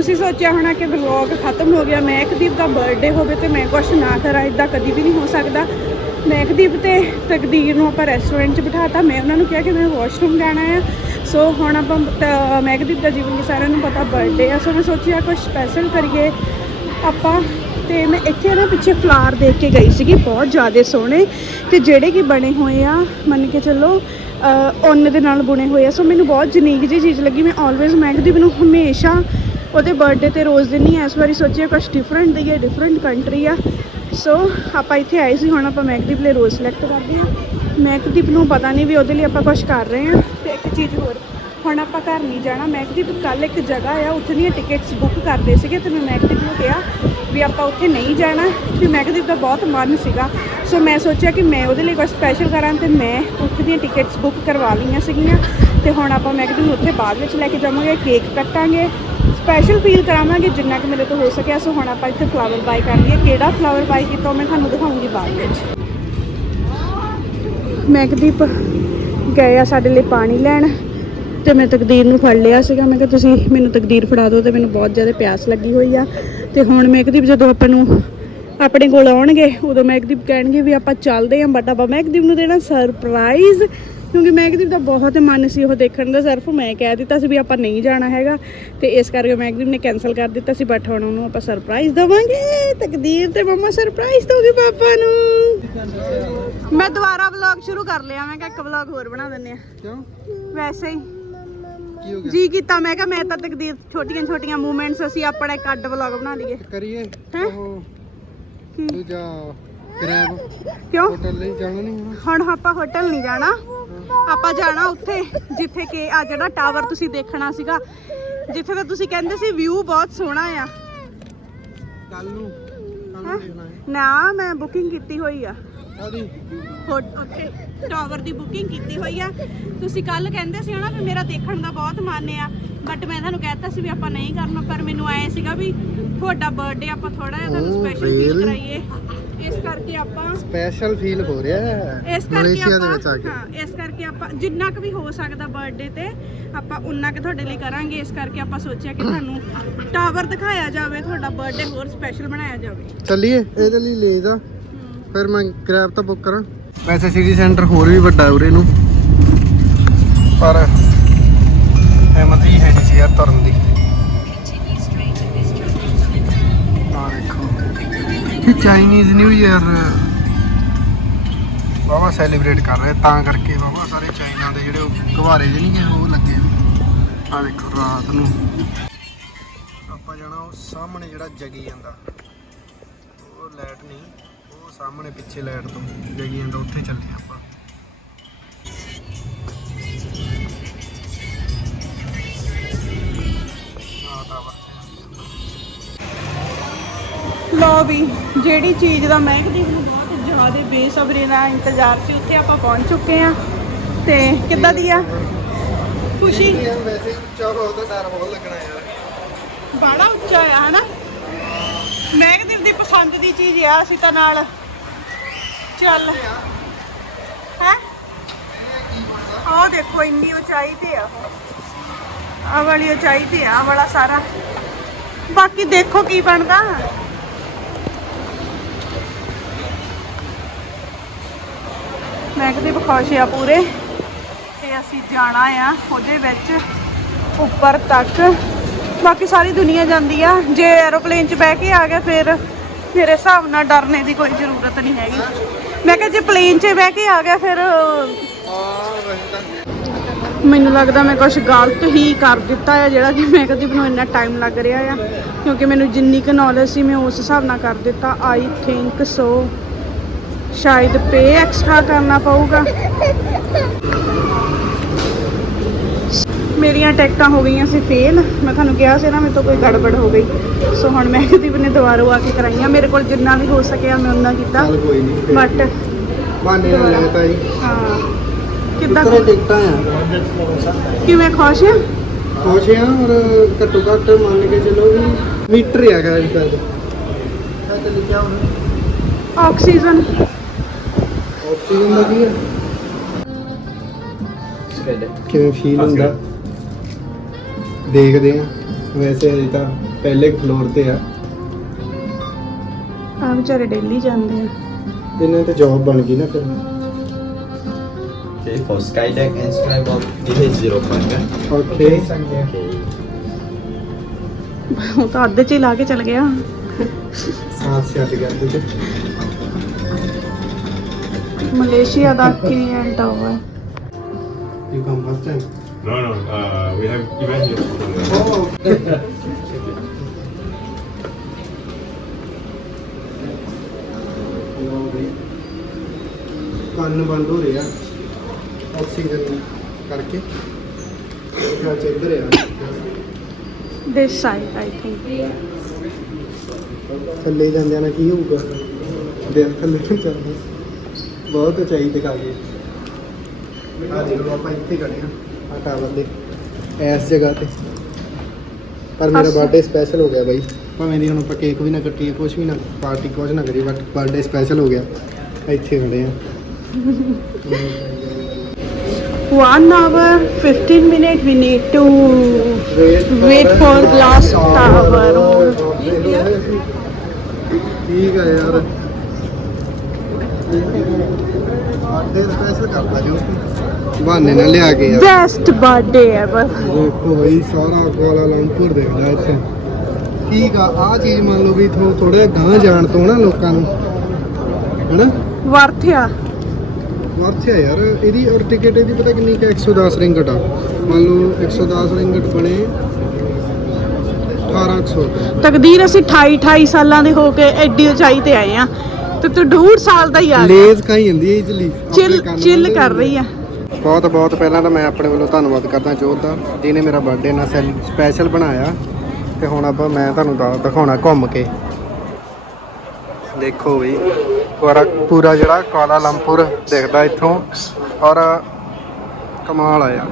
ਤੁਸੀਂ ਸੋਚਿਆ ਹੋਣਾ ਕਿ ਵਲੌਗ ਖਤਮ ਹੋ ਗਿਆ, ਮਹਿਕਦੀਪ ਦਾ ਬਰਥਡੇ ਹੋਵੇ ਤੇ ਮੈਂ ਕੁਛ ਨਾ ਕਰਾਂ ਇਦਾਂ ਕਦੀ ਵੀ ਨਹੀਂ ਹੋ ਸਕਦਾ। ਮਹਿਕਦੀਪ ਤੇ ਤਕਦੀਰ ਨੂੰ ਆਪਾਂ ਰੈਸਟੋਰੈਂਟ 'ਚ ਬਿਠਾਤਾ, ਮੈਂ ਉਹਨਾਂ ਨੂੰ ਕਿਹਾ ਕਿ ਮੈਂ ਵਾਸ਼ਰੂਮ ਜਾਣਾ ਆ। ਸੋ ਹੁਣ ਆਪਾਂ ਤਾਂ ਮਹਿਕਦੀਪ ਦਾ ਜੀਵਨ ਕਿ ਸਾਰਿਆਂ ਨੂੰ ਪਤਾ ਬਰਥਡੇ ਆ ਸੋ ਮੈਂ ਸੋਚਿਆ ਕੁਝ ਸਪੈਸ਼ਲ ਕਰੀਏ ਆਪਾਂ। ਤੇ ਮੈਂ ਇੱਥੇ ਨਾ ਪਿੱਛੇ ਫਲਾਰ ਦੇਖ ਕੇ ਗਈ ਸੀਗੀ, ਬਹੁਤ ਜ਼ਿਆਦਾ ਸੋਹਣੇ। ਤੇ ਜਿਹੜੇ ਕਿ ਬਣੇ ਹੋਏ ਆ, ਮੰਨ ਕੇ ਚੱਲੋ, ਅਹ ਦੇ ਨਾਲ ਬੁਣੇ ਹੋਏ ਆ। ਸੋ ਮੈਨੂੰ ਬਹੁਤ ਜਨੀਕ ਜਿਹੀ ਚੀਜ਼ ਲੱਗੀ, ਮੈਂ ਆਲਵੇਜ਼ ਮਹਿਕਦੀਪ ਨੂੰ ਹਮੇਸ਼ਾ ਉਹਦੇ ਬਰਥਡੇ ਤੇ ਰੋਜ਼ ਦਿੰਨੀ ਆ ਇਸ ਵਾਰੀ ਸੋਚਿਆ ਕੁਝ ਡਿਫਰੈਂਟ ਦਈਏ ਡਿਫਰੈਂਟ ਕੰਟਰੀ ਆ। ਸੋ ਆਪਾਂ ਇੱਥੇ ਆਏ ਸੀ, ਹੁਣ ਆਪਾਂ ਮਹਿਕਦੀਪ ਲਈ ਰੋਜ਼ ਸਿਲੈਕਟ ਕਰਦੇ ਹਾਂ। ਮਹਿਕਦੀਪ ਨੂੰ ਪਤਾ ਨਹੀਂ ਵੀ ਉਹਦੇ ਲਈ ਆਪਾਂ ਕੁਝ ਕਰ ਰਹੇ ਹਾਂ। ਤੇ ਇੱਕ ਚੀਜ਼ ਹੋਰ, ਹੁਣ ਆਪਾਂ ਘਰ ਨਹੀਂ ਜਾਣਾ। ਮਹਿਕਦੀਪ ਕੱਲ ਇੱਕ ਜਗ੍ਹਾ ਆ, ਉੱਥੇ ਦੀਆਂ ਟਿਕਟਸ ਬੁੱਕ ਕਰਦੇ ਸੀਗੇ ਤੇ ਮੈਂ ਮਹਿਕਦੀਪ ਨੂੰ ਕਿਹਾ ਵੀ ਆਪਾਂ ਉੱਥੇ ਨਹੀਂ ਜਾਣਾ। ਵੀ ਮਹਿਕਦੀਪ ਦਾ ਬਹੁਤ ਮਨ ਸੀਗਾ। ਸੋ ਮੈਂ ਸੋਚਿਆ ਕਿ ਮੈਂ ਉਹਦੇ ਲਈ ਕੁਝ ਸਪੈਸ਼ਲ ਕਰਾਂ ਤੇ ਮੈਂ ਉੱਥੇ ਦੀਆਂ ਟਿਕਟਸ ਬੁੱਕ ਕਰਵਾ ਲਈਆਂ ਸੀਗੀਆਂ। ਤੇ ਹੁਣ ਆਪਾਂ ਮਹਿਕਦੀਪ ਨੂੰ ਉੱਥੇ ਬਾਅਦ ਵਿੱਚ ਲੈ ਕੇ ਜਾਵਾਂਗੇ ਕੇਕ ਕੱਟਾਂਗੇ। ਸਪੈਸ਼ਲ ਫੀਲ ਕਰਾਵਾਂਗੇ ਜਿੰਨਾ ਕਿ ਮੇਰੇ ਤੋਂ ਹੋ ਸਕਿਆ, ਸੋ ਹੁਣ ਆਪਾਂ ਇੱਥੇ ਫਲਾਵਰ ਬਾਈ ਕਰ ਲਈਏ। ਕਿਹੜਾ ਫਲਾਵਰ ਬਾਈ ਕੀਤਾ ਉਹ ਮੈਂ ਤੁਹਾਨੂੰ ਦਿਖਾਉਂਗੀ ਬਾਅਦ ਵਿੱਚ। ਮਹਿਕਦੀਪ ਗਏ ਆ ਸਾਡੇ ਲਈ ਪਾਣੀ ਲੈਣ ਤੇ ਮੈਂ ਤਕਦੀਰ ਨੂੰ ਫੜ ਲਿਆ ਸੀਗਾ। ਮੈਂ ਕਿਹਾ ਤੁਸੀਂ ਮੈਨੂੰ ਤਕਦੀਰ ਫੜਾ ਦਿਓ ਤੇ ਮੈਨੂੰ ਬਹੁਤ ਜ਼ਿਆਦਾ ਪਿਆਸ ਲੱਗੀ ਹੋਈ ਆ। ਤੇ ਹੁਣ ਮਹਿਕਦੀਪ ਜਦੋਂ ਆਪਾਂ ਨੂੰ ਆਪਣੇ ਕੋਲ ਆਉਣਗੇ, ਉਦੋਂ ਮਹਿਕਦੀਪ ਕਹਿਣਗੇ ਵੀ ਆਪਾਂ ਚੱਲਦੇ ਆਂ। ਬਟ ਆਪਾਂ ਮਹਿਕਦੀਪ ਨੂੰ ਦੇਣਾ ਸਰਪ੍ਰਾਈਜ਼ ਕਿਉਂਕਿ ਮਹਿਕਦੀਪ ਦਾ ਬਹੁਤ ਮਨ ਸੀ ਉਹ ਦੇਖਣ ਦਾ ਸਿਰਫ ਮੈਂ ਕਹਿ ਦਿੱਤਾ ਸੀ ਵੀ ਆਪਾਂ ਨਹੀਂ ਜਾਣਾ ਹੈਗਾ ਤੇ ਇਸ ਕਰਕੇ ਮਹਿਕਦੀਪ ਨੇ ਕੈਨਸਲ ਕਰ ਦਿੱਤਾ ਸੀ ਬਟ ਹੁਣ ਉਹਨੂੰ ਆਪਾਂ ਸਰਪ੍ਰਾਈਜ਼ ਦਵਾਂਗੇ। ਤਕਦੀਰ ਤੇ ਮਮਾ ਸਰਪ੍ਰਾਈਜ਼ ਦੋਗੇ ਪਾਪਾ ਨੂੰ। ਮੈਂ ਦੁਬਾਰਾ ਵਲੌਗ ਸ਼ੁਰੂ ਕਰ ਲਿਆ ਮੈਂ ਕਿਹਾ ਇੱਕ ਵਲੌਗ ਹੋਰ ਬਣਾ ਦਿੰਦੇ ਆ। ਕਿਉਂ? ਵੈਸੇ ਹੀ। ਕੀ ਹੋ ਗਿਆ? ਜੀ ਕੀਤਾ ਮੈਂ ਕਿਹਾ ਮੈਂ ਤਾਂ ਤਕਦੀਰ ਛੋਟੀਆਂ ਛੋਟੀਆਂ ਮੂਵਮੈਂਟਸ ਅਸੀਂ ਆਪਣਾ ਇੱਕ ਅੱਡ ਵਲੌਗ ਬਣਾ ਲਈਏ। ਕਰੀਏ? ਹੈਂ? ਉਹ? ਦੂਜਾ ਗ੍ਰੈਬ ਕਿਉਂ? ਹੋਟਲ ਲਈ ਜਾਣਾ ਨਹੀਂ ਹੋਣਾ? ਹੁਣ ਆਪਾਂ ਹੋਟਲ ਨਹੀਂ ਜਾਣਾ। ਆਪਾਂ ਜਾਣਾ ਉੱਥੇ ਜਿੱਥੇ ਕਿ ਆ ਜਿਹੜਾ ਟਾਵਰ ਤੁਸੀਂ ਦੇਖਣਾ ਸੀਗਾ ਜਿੱਥੇ ਤਾਂ ਤੁਸੀਂ ਕਹਿੰਦੇ ਸੀ ਵਿਊ ਬਹੁਤ ਸੋਹਣਾ ਆ। ਕੱਲ ਨੂੰ ਕੱਲ? ਨੂੰ ਦੇਖਣਾ ਹੈ। ਨਾ ਮੈਂ ਬੁਕਿੰਗ ਕੀਤੀ ਹੋਈ ਆ। ਕਾਦੀ? ਹੋਟ- ਉੱਥੇ ਟਾਵਰ ਦੀ ਬੁਕਿੰਗ ਕੀਤੀ ਹੋਈ ਆ। ਤੁਸੀਂ ਕੱਲ ਕਹਿੰਦੇ ਸੀ ਹਨਾ ਵੀ ਮੇਰਾ ਦੇਖਣ ਦਾ ਬਹੁਤ ਮਨ ਆ ਬਟ ਮੈਂ ਤੁਹਾਨੂੰ ਕਹਿਤਾ ਸੀ ਵੀ ਆਪਾਂ ਨਹੀਂ ਕਰਨਾ ਪਰ ਮੈਨੂੰ ਆਏ ਸੀਗਾ ਵੀ ਤੁਹਾਡਾ ਬਰਥਡੇ ਆਪਾਂ ਥੋੜਾ ਜਿਹਾ ਤੁਹਾਨੂੰ Oh, ਸਪੈਸ਼ਲ ਫੀਲ really? ਕਰਾਈਏ। ਇਸ ਕਰਕੇ ਆਪਾਂ ਸਪੈਸ਼ਲ ਫੀਲ ਹੋ ਰਿਹਾ ਹੈ ਇਸ ਕਰਕੇ ਮਲੇਸ਼ੀਆ ਦੇ ਵਿੱਚ ਆ ਕੇ। ਹਾਂ ਇਸ ਕਰਕੇ ਆਪਾਂ ਜਿੰਨਾ ਕੁ ਵੀ ਹੋ ਸਕਦਾ ਬਰਥਡੇ ਤੇ ਆਪਾਂ ਉਨਾ ਕੁ ਤੁਹਾਡੇ ਲਈ ਕਰਾਂਗੇ। ਇਸ ਕਰਕੇ ਆਪਾਂ ਸੋਚਿਆ ਕਿ ਤੁਹਾਨੂੰ ਟਾਵਰ ਦਿਖਾਇਆ ਜਾਵੇ ਤੁਹਾਡਾ ਬਰਥਡੇ ਹੋਰ ਸਪੈਸ਼ਲ ਬਣਾਇਆ ਜਾਵੇ। ਚੱਲੀਏ ਇਹਦੇ ਲਈ ਲੈ ਜਾ। ਫਿਰ ਮੈਂ ਗ੍ਰੈਬ ਤਾਂ ਬੁੱਕ ਕਰਾਂ। ਵੈਸੇ ਸਿਟੀ ਸੈਂਟਰ ਹੋਰ ਵੀ ਵੱਡਾ ਉਰੇ ਨੂੰ। ਪਰ ਹਿੰਮਤ ਹੀ ਹੈ ਨਹੀਂ ਯਾਰ ਤੁਰਨ ਦੀ। ਚਾਈਨੀਜ਼ ਨਿਊ ਇਅਰ ਬਾਬਾ ਸੈਲੀਬ੍ਰੇਟ ਕਰ ਰਹੇ ਤਾਂ ਕਰਕੇ ਬਾਬਾ ਸਾਰੇ ਚਾਈਨਾ ਦੇ ਜਿਹੜੇ ਉਹ ਗੁਬਾਰੇ ਜਿਹੇ ਨਹੀਂ ਉਹ ਲੱਗੇ ਆ। ਦੇਖੋ ਰਾਤ ਨੂੰ। ਆਪਾਂ ਜਾਣਾ ਉਹ ਸਾਹਮਣੇ ਜਿਹੜਾ ਜਗੀ ਜਾਂਦਾ। ਉਹ ਲਾਈਟ ਨਹੀਂ, ਉਹ ਸਾਹਮਣੇ ਪਿੱਛੇ ਲਾਈਟ ਤੋਂ ਜਗੀ ਜਾਂਦਾ, ਉੱਥੇ ਚੱਲੇ ਆਪਾਂ। ਲੋ ਵੀ, ਜਿਹੜੀ ਚੀਜ਼ ਦਾ ਮਹਿਕਦੀਪ ਨੂੰ ਬਹੁਤ ਜ਼ਿਆਦਾ ਬੇਸਬਰੀ ਨਾਲ ਇੰਤਜ਼ਾਰ ਸੀ, ਉੱਥੇ ਆਪਾਂ ਪਹੁੰਚ ਚੁੱਕੇ ਆ ਤੇ ਕਿੱਦਾਂ ਦੀ ਆ? ਖੁਸ਼ੀ? ਵੈਸੇ ਉੱਚਾ ਬਹੁਤ ਡਰ ਬਹੁਤ ਲੱਗਣਾ ਯਾਰ ਬਾੜਾ ਉੱਚਾ ਆ, ਹਨਾ? ਮਹਿਕਦੀਪ ਦੀ ਪਸੰਦ ਦੀ ਚੀਜ਼ ਆ, ਅਸੀਂ ਤਾਂ ਨਾਲ। ਚੱਲ। ਹੈ? ਆਹ ਦੇਖੋ, ਇੰਨੀ ਉਚਾਈ ਤੇ ਆ ਆ ਵਾਲੀ ਉਚਾਈ ਤੇ ਆ ਵਾਲਾ ਸਾਰਾ। ਬਾਕੀ ਦੇਖੋ ਕੀ ਬਣਦਾ। ਮੈਂ ਮਹਿਕਦੀਪ ਖੁਸ਼ ਆ ਪੂਰੇ। ਤੇ ਅਸੀਂ ਜਾਣਾ ਆ ਉਹਦੇ ਵਿੱਚ ਉੱਪਰ ਤੱਕ। ਬਾਕੀ ਸਾਰੀ ਦੁਨੀਆ ਜਾਂਦੀ ਆ। ਜੇ ਐਰੋਪਲੇਨ 'ਚ ਬਹਿ ਕੇ ਆ ਗਿਆ ਫਿਰ ਮੇਰੇ ਹਿਸਾਬ ਨਾਲ ਡਰਨੇ ਦੀ ਕੋਈ ਜ਼ਰੂਰਤ ਨਹੀਂ ਹੈਗੀ। ਮੈਂ ਕਿਹਾ ਜੇ ਪਲੇਨ 'ਚ ਬਹਿ ਕੇ ਆ ਗਿਆ ਫਿਰ ਮੈਨੂੰ ਲੱਗਦਾ ਮੈਂ ਕੁਝ ਗਲਤ ਹੀ ਕਰ ਦਿੱਤਾ ਆ, ਜਿਹੜਾ ਕਿ ਮੈਂ ਕਦੀ ਮੈਨੂੰ ਇੰਨਾ ਟਾਈਮ ਲੱਗ ਰਿਹਾ ਆ। ਕਿਉਂਕਿ ਮੈਨੂੰ ਜਿੰਨੀ ਕੁ ਨੌਲੇਜ ਸੀ ਮੈਂ ਉਸ ਹਿਸਾਬ ਨਾਲ ਕਰ ਦਿੱਤਾ। ਆਈ ਥਿੰਕ ਸੋ ਸ਼ਾਇਦ ਪੇ ਐਕਸਟਰਾ ਕਰਨਾ ਪਊਗਾ। ਮੇਰੀਆਂ ਟਿਕਟਾਂ ਹੋ ਗਈਆਂ ਸੀ ਫੇਲ ਮੈਂ ਤੁਹਾਨੂੰ ਕਿਹਾ ਸੀ ਨਾ ਮੇਰੇ ਤੋਂ ਕੋਈ ਗੜਬੜ ਹੋ ਗਈ। ਸੋ ਹੁਣ ਮੈਂ ਕਦੀਪ ਨੇ ਦੁਬਾਰਾ ਆ ਕੇ ਕਰਾਈਆਂ। ਮੇਰੇ ਕੋਲ ਜਿੰਨਾ ਵੀ ਹੋ ਸਕਿਆ ਮੈਂ ਉਹਨਾਂ ਕੀਤਾ। ਬਟ ਬਾਨੇ ਨਾਲ ਲੈਤਾ ਜੀ। ਹਾਂ। ਕਿੱਦਾਂ ਟਿਕਟਾਂ ਆ? ਕਿਵੇਂ ਖੁਸ਼? ਆ ਖੁਸ਼ ਆ ਔਰ ਘੱਟੋ ਘੱਟ ਮੰਨ ਕੇ ਚੱਲੋ ਵੀ ਮੀਟਰ ਗਿਆ ਸ਼ਾਇਦ ਸ਼ਾਇਦ ਲਿਖਿਆ ਹੋਣਾ ਆਕਸੀਜਨ ਆਕਸੀਜਨ ਦਾ ਕੀ ਹੈ? ਕਿਵੇਂ ਫੀਲ ਹੁੰਦਾ? ਦੇਖਦੇ ਆ ਵੈਸੇ ਅਜੇ ਤਾਂ ਪਹਿਲੇ ਫਲੋਰ ਤੇ ਆ। ਆ ਵਿਚਾਰੇ ਡੇਲੀ ਜਾਂਦੇ ਆ। ਇਹਨਾਂ ਤੇ ਜੌਬ ਬਣ ਗਈ ਨਾ ਫਿਰ। Okay, for Skydeck and Skywalk, DH05, yeah? Okay Okay. ਉਹ ਤਾਂ ਅੱਧੇ ਚ ਹੀ ਲਾ ਕੇ ਚਲ ਗਿਆ। ਸਾਥ ਛੱਡ ਗਿਆ ਕੁਝ Malaysia the client tower you come first time No, no, uh, we have event here. ਕੰਨ ਬੰਦ ਹੋ ਰਿਹਾ ਆਕਸੀਜਨ ਕਰਕੇ। ਕਿਆ ਚੱਲ ਰਿਹਾ ਦਿਸ ਸਾਈਡ ਆਈ ਥਿੰਕ ਥੱਲੇ ਜਾਂਦਿਆਂ ਨਾਲ ਕੀ ਹੋਊਗਾ? ਦਿਲ ਥੱਲੇ ਨੂੰ ਚੱਲਦਾ ਬਹੁਤ ਉਚਾਈ ਤੇ ਖਾ ਗਏ ਆ ਦੇਖੋ ਆਪਾਂ ਇੱਥੇ ਖੜੇ ਆ ਆ ਟਾਵਰ ਦੇ ਇਸ ਜਗ੍ਹਾ ਤੇ। ਪਰ ਮੇਰਾ। ਬਰਥਡੇ ਸਪੈਸ਼ਲ ਹੋ ਗਿਆ ਬਾਈ। ਭਾਵੇਂ ਦੀ ਹੁਣ ਆਪਾਂ ਕੇਕ ਵੀ ਨਾ ਕੱਟੀਏ ਕੁਝ ਵੀ ਨਾ ਪਾਰਟੀ ਕੁਝ ਨਾ ਕਰੀਏ ਬਟ ਬਰਥਡੇ ਸਪੈਸ਼ਲ ਹੋ ਗਿਆ। ਇੱਥੇ ਖੜੇ ਆ 1 hour 15 minute we need to wait for glass tower. ਠੀਕ ਆ ਯਾਰ। ਬਰਥਡੇ ਸਪੈਸ਼ਲ ਕਰਤਾ ਜੋ ਬਹਾਨੇ ਨਾਲ ਲਿਆ ਕੇ ਯਾਰ। Best birthday ever ਦੇਖੋ ਬਈ ਸਾਰਾ ਕੁਆਲਾ ਲੰਪੁਰ ਦੇਖਦਾ ਇੱਥੇ। ਠੀਕ ਆ ਆ ਚੀਜ਼ ਮੰਨ ਲਓ ਵੀ ਥੋ ਥੋੜਾ ਗਾਂ ਜਾਣ ਤੋਂ ਨਾ ਲੋਕਾਂ ਨੂੰ। ਹਨਾ? worth ਆ ਵਾਰਥਿਆ ਯਾਰ। ਇਹਦੀ ਔਰ ਟਿਕਟ ਇਹਦੀ ਪਤਾ ਕਿੰਨੀ ਕਿ 110 ਰਿੰਗਟ ਆ। ਮੰਨ ਲਓ 110 ਰਿੰਗਟ ਬਣੇ 1800 ਰੁਪਏ। ਤਕਦੀਰ ਅਸੀਂ 28 28 ਸਾਲਾਂ ਦੇ ਹੋ ਕੇ ਐਡੀ ਉਚਾਈ ਤੇ ਆਏ ਆ। ਤੇ ਤੂੰ ਡੂਢ ਸਾਲ ਦਾ ਹੀ ਆ ਲੇਜ਼ ਖਾਈ ਜਾਂਦੀ ਹੈ ਇਜਲੀ ਚਿਲ ਚਿਲ ਕਰ ਰਹੀ ਆ ਬਹੁਤ ਬਹੁਤ ਪਹਿਲਾਂ ਤਾਂ ਮੈਂ ਆਪਣੇ ਵੱਲੋਂ ਧੰਨਵਾਦ ਕਰਦਾ ਜੋਤ ਦਾ ਜਿਹਨੇ ਮੇਰਾ ਬਰਥਡੇ ਨਾ ਸਪੈਸ਼ਲ ਬਣਾਇਆ। ਤੇ ਹੁਣ ਆਪਾਂ ਮੈਂ ਤੁਹਾਨੂੰ ਦਾ- ਦਿਖਾਉਣਾ ਘੁੰਮ ਕੇ। ਦੇਖੋ ਵੀ ਪੂਰਾ ਪੂਰਾ ਜਿਹੜਾ ਕਾਲਾ ਲੰਪੁਰ ਦਿਖਦਾ ਇੱਥੋਂ ਔਰ ਕਮਾਲ ਆ ਯਾਰ।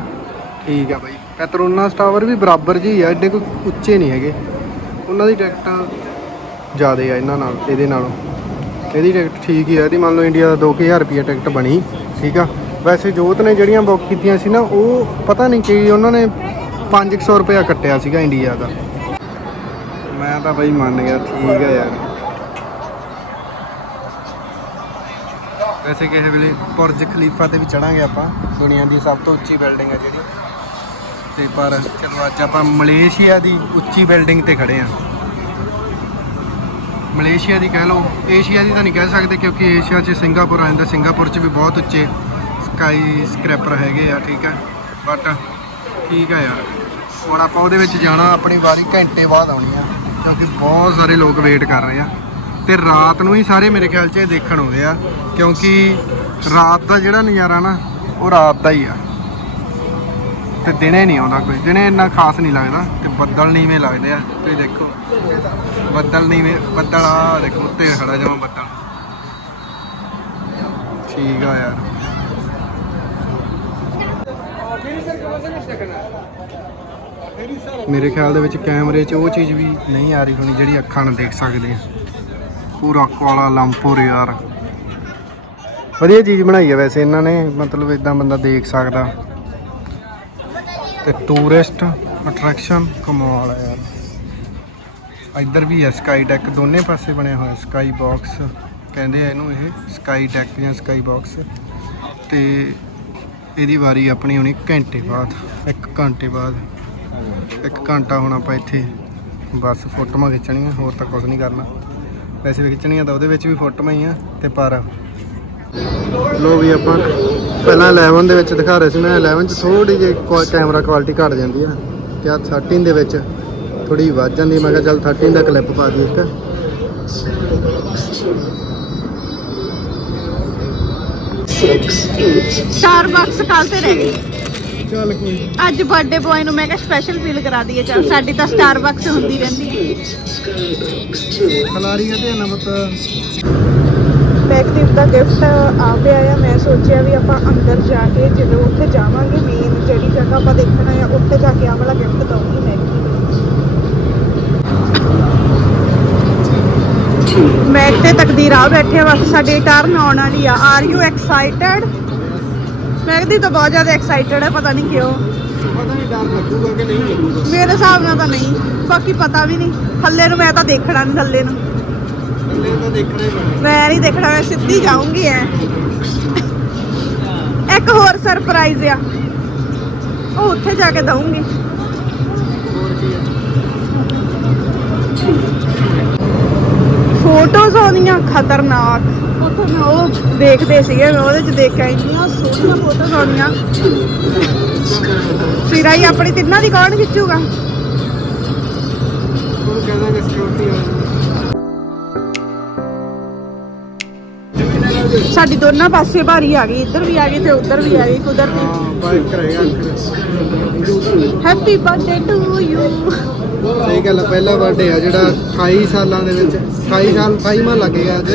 ਠੀਕ ਆ ਬਾਈ। ਪੈਤਰੋਨਾ ਟਾਵਰ ਵੀ ਬਰਾਬਰ ਜੀ ਆ ਐਡੇ ਕੋਈ ਉੱਚੇ ਨਹੀਂ ਹੈਗੇ। ਉਹਨਾਂ ਦੀ ਟਿਕਟ ਜ਼ਿਆਦੇ ਆ ਇਹਨਾਂ ਨਾਲ ਇਹਦੇ ਨਾਲੋਂ। ਇਹਦੀ ਟਿਕਟ ਠੀਕ ਹੀ ਆ, ਇਹਦੀ ਮੰਨ ਲਓ ਇੰਡੀਆ ਦਾ 2000 ਰੁਪਏ ਟਿਕਟ ਬਣੀ, ਠੀਕ ਆ। ਵੈਸੇ ਜੋਤ ਨੇ ਜਿਹੜੀਆਂ ਬੁੱਕ ਕੀਤੀਆਂ ਸੀ ਨਾ, ਉਹ ਪਤਾ ਨਹੀਂ ਕੀ ਉਹਨਾਂ ਨੇ 500 ਰੁਪਇਆ ਕੱਟਿਆ ਸੀਗਾ ਇੰਡੀਆ ਦਾ। ਮੈਂ ਤਾਂ ਬਈ ਮੰਨ ਗਿਆ, ਠੀਕ ਆ ਯਾਰ। ਵੈਸੇ ਕਿਸੇ ਵੇਲੇ ਬੁਰਜ ਖਲੀਫਾ ਤੇ ਵੀ ਚੜਾਂਗੇ ਆਪਾਂ, ਦੁਨੀਆ ਦੀ ਸਭ ਤੋਂ ਉੱਚੀ ਬਿਲਡਿੰਗ ਹੈ ਜਿਹੜੀ। ਤੇ ਪਰ ਚਲੋ, ਅੱਜ ਆਪਾਂ ਮਲੇਸ਼ੀਆ ਦੀ ਉੱਚੀ ਬਿਲਡਿੰਗ ਤੇ ਖੜੇ ਆ। ਮਲੇਸ਼ੀਆ ਦੀ ਕਹਿ ਲਓ, ਏਸ਼ੀਆ ਦੀ ਤਾਂ ਨਹੀਂ ਕਹਿ ਸਕਦੇ ਕਿਉਂਕਿ ਏਸ਼ੀਆ 'ਚ ਸਿੰਗਾਪੁਰ ਆ ਜਾਂਦਾ, ਸਿੰਗਾਪੁਰ 'ਚ ਵੀ ਬਹੁਤ ਉੱਚੇ ਸਕਾਈ ਸਕ੍ਰੈਪਰ ਹੈਗੇ ਆ, ਠੀਕ ਆ ਬਟ ਠੀਕ ਆ ਯਾਰ। ਹੁਣ ਆਪਾਂ ਉਹਦੇ ਵਿੱਚ ਜਾਣਾ, ਆਪਣੀ ਵਾਰੀ ਘੰਟੇ ਬਾਅਦ ਆਉਣੀ ਆ, ਕਿਉਂਕਿ ਬਹੁਤ ਸਾਰੇ ਲੋਕ ਵੇਟ ਕਰ ਰਹੇ ਆ। ਤੇ ਰਾਤ ਨੂੰ ਹੀ ਸਾਰੇ ਮੇਰੇ ਖਿਆਲ 'ਚ ਇਹ ਦੇਖਣ ਆਉਂਦੇ ਆ, ਕਿਉਂਕਿ ਰਾਤ ਦਾ ਜਿਹੜਾ ਨਜ਼ਾਰਾ ਨਾ, ਉਹ ਰਾਤ ਦਾ ਹੀ ਆ। ਤੇ ਦਿਨੇ ਨਹੀਂ ਆਉਂਦਾ ਕੋਈ। ਦਿਨੇ ਇੰਨਾ ਖਾਸ ਨਹੀਂ ਲੱਗਦਾ। ਤੇ ਬੱਦਲ ਨੀਵੇਂ ਲੱਗਦੇ ਆ। ਤੁਸੀਂ ਦੇਖੋ। ਬੱਦਲ ਨੀਵੇਂ, ਬੱਦਲ ਆ, ਦੇਖੋ, ਉੱਤੇ ਖੜਾ ਜਾਵਾਂ ਬੱਦਲ। ਠੀਕ ਆ ਯਾਰ। ਮੇਰੇ ਖਿਆਲ ਦੇ ਵਿੱਚ ਕੈਮਰੇ 'ਚ ਉਹ ਚੀਜ਼ ਵੀ ਨਹੀਂ ਆ ਰਹੀ ਹੋਣੀ, ਜਿਹੜੀ ਅੱਖਾਂ ਨਾਲ ਦੇਖ ਸਕਦੇ ਆ। ਪੂਰਾ ਕਾਲਾ ਲੰਪੁਰ ਯਾਰ। ਵਧੀਆ ਚੀਜ਼ ਬਣਾਈ ਹੈ ਵੈਸੇ। ਇਹਨਾਂ ਨੇ ਮਤਲਬ ਇਦਾਂ ਬੰਦਾ ਦੇਖ ਸਕਦਾ। ਤੇ ਟੂਰਿਸਟ ਅਟਰੈਕਸ਼ਨ ਕਮਾਲ ਹੈ ਯਾਰ। ਇੱਧਰ ਵੀ ਹੈ ਸਕਾਈ ਡੈਕ ਦੋਨੇ ਪਾਸੇ ਬਣਿਆ ਹੋਇਆ ਸਕਾਈ ਬਾਕਸ ਕਹਿੰਦੇ ਆ ਇਹਨੂੰ ਇਹ ਸਕਾਈ ਡੈਕ ਜਾਂ ਸਕਾਈ ਬਾਕਸ ਤੇ ਇਹਦੀ ਵਾਰੀ ਆਪਣੀ ਹੋਣੀ ਘੰਟੇ ਬਾਅਦ 1 ਘੰਟੇ ਬਾਅਦ। ਇੱਕ ਘੰਟਾ ਹੁਣ ਆਪਾਂ ਇੱਥੇ ਬਸ ਫੋਟੋਆਂ ਖਿੱਚਣੀਆਂ, ਹੋਰ ਤਾਂ ਕੁਝ ਨਹੀਂ ਕਰਨਾ। ਵੈਸੇ ਵੀ ਖਿੱਚਣੀਆਂ ਤਾਂ ਉਹਦੇ ਵਿੱਚ ਵੀ ਫੋਟੋਆਂ ਹੀ ਆ, ਤੇ ਪਰ ਲੋ ਵੀ ਆਪਾਂ ਪਹਿਲਾਂ 11 ਦੇ ਵਿੱਚ ਦਿਖਾ ਰਹੇ ਸੀ ਮੈਂ 11 ਚ ਥੋੜੀ ਜਿਹੀ ਕੈਮਰਾ ਕੁਆਲਿਟੀ ਘਟ ਜਾਂਦੀ ਆ। ਤੇ ਆ 13 ਦੇ ਵਿੱਚ ਥੋੜੀ ਵੱਧ ਜਾਂਦੀ ਮੈਂ ਕਿਹਾ ਚੱਲ 13 ਦਾ ਕਲਿੱਪ ਪਾ ਦਈਏ ਇੱਕ। ਸਟਾਰਬਕਸ ਕੱਲ ਤੇ ਰਹਿ ਗਈ। ਚੱਲ ਕੋਈ ਅੱਜ ਬਰਥਡੇ ਬॉय ਨੂੰ ਮੈਂ ਕਿਹਾ ਸਪੈਸ਼ਲ ਫੀਲ ਕਰਾ ਦਈਏ ਚੱਲ ਸਾਡੀ ਤਾਂ ਸਟਾਰਬਕਸ ਹੁੰਦੀ ਰਹਿੰਦੀ ਹੈ। ਖਲਾਰੀ ਤੇ ਨਾ ਮਤ ਮੈਕਦੀਪ ਦਾ ਗਿਫਟ ਆ ਪਿਆ ਆ ਮੈਂ ਸੋਚਿਆ ਵੀ ਆਪਾਂ ਅੰਦਰ ਜਾ ਕੇ ਜਦੋਂ ਉੱਥੇ ਜਾਵਾਂਗੇ ਮੇਨ ਜਿਹੜੀ ਜਗ੍ਹਾ ਆਪਾਂ ਦੇਖਣਾ ਆ ਉੱਥੇ ਜਾ ਕੇ ਆਹ ਵਾਲਾ ਗਿਫਟ ਦਊਂਗੀ ਮੈਕਦੀਪ ਮੈਕ ਤੇ ਤਕਦੀਰ ਆ ਬੈਠੇ ਬਸ ਸਾਡੀ ਟਰਨ ਆਉਣ ਵਾਲੀ ਆ। ਆਰ ਯੂ ਐਕਸਾਈਟਡ ਮੈਕਦੀਪ ਤਾਂ ਬਹੁਤ ਜ਼ਿਆਦਾ ਐਕਸਾਈਟਡ ਹੈ ਪਤਾ ਨਹੀਂ ਕਿਉਂ। ਪਤਾ ਨਹੀਂ ਡਰ ਲੱਗੂਗਾ ਕਿ ਨਹੀਂ ਲੱਗੂਗਾ। ਮੇਰੇ ਹਿਸਾਬ ਨਾਲ ਤਾਂ ਨਹੀਂ ਬਾਕੀ ਪਤਾ ਵੀ ਨਹੀਂ। ਥੱਲੇ ਨੂੰ ਮੈਂ ਤਾਂ ਦੇਖਣਾ ਨਹੀਂ ਥੱਲੇ ਨੂੰ। ਥੱਲੇ ਤਾਂ ਦੇਖਣਾ ਹੀ ਪੈਣਾ। ਮੈਂ ਨਹੀਂ ਦੇਖਣਾ ਮੈਂ ਸਿੱਧੀ ਜਾਊਂਗੀ ਐ। ਇੱਕ ਹੋਰ ਸਰਪ੍ਰਾਈਜ਼ ਆ। ਉਹ ਉੱਥੇ ਜਾ ਕੇ ਦਊਂਗੀ। ਹੋਰ ਕੀ ਹੈ ਫੋਟੋਜ਼ ਆਉਂਦੀਆਂ ਖਤਰਨਾਕ। ਉੱਥੇ ਮੈਂ ਉਹ ਦੇਖਦੇ ਸੀਗੇ ਮੈਂ ਉਹਦੇ ਚ ਦੇਖਿਆ ਇੰਨੀਆਂ ਸੋਹਣੀਆਂ ਫੋਟੋਜ਼ ਆਉਂਦੀਆਂ। ਸਿਰਾ ਹੀ ਆਪਣੀ ਤਿੰਨਾਂ ਦੀ ਕੌਣ ਖਿੱਚੂਗਾ? ਉਹਨੂੰ ਕਹਿੰਦਾ ਕਿ ਸਿਕਿਉਰਿਟੀ ਆ। ਸਾਡੀ ਦੋਨਾਂ ਪਾਸੇ ਭਾਰੀ ਆ ਗਈ ਇੱਧਰ ਵੀ ਆ ਗਈ ਤੇ ਉੱਧਰ ਵੀ ਆ ਗਈ ਕੁਦਰਤੀ। ਬਾਈਕ ਕਰੇਗਾ ਹੈਪੀ ਬਰਥਡੇ ਟੂ ਯੂ ਸਹੀ ਗੱਲ ਆ, ਪਹਿਲਾ ਬਰਥਡੇ ਆ ਜਿਹੜਾ 28 ਸਾਲਾਂ ਦੇ ਵਿੱਚ 28 ਸਾਲ 28ਵਾਂ ਲੱਗੇਗਾ ਅੱਜ।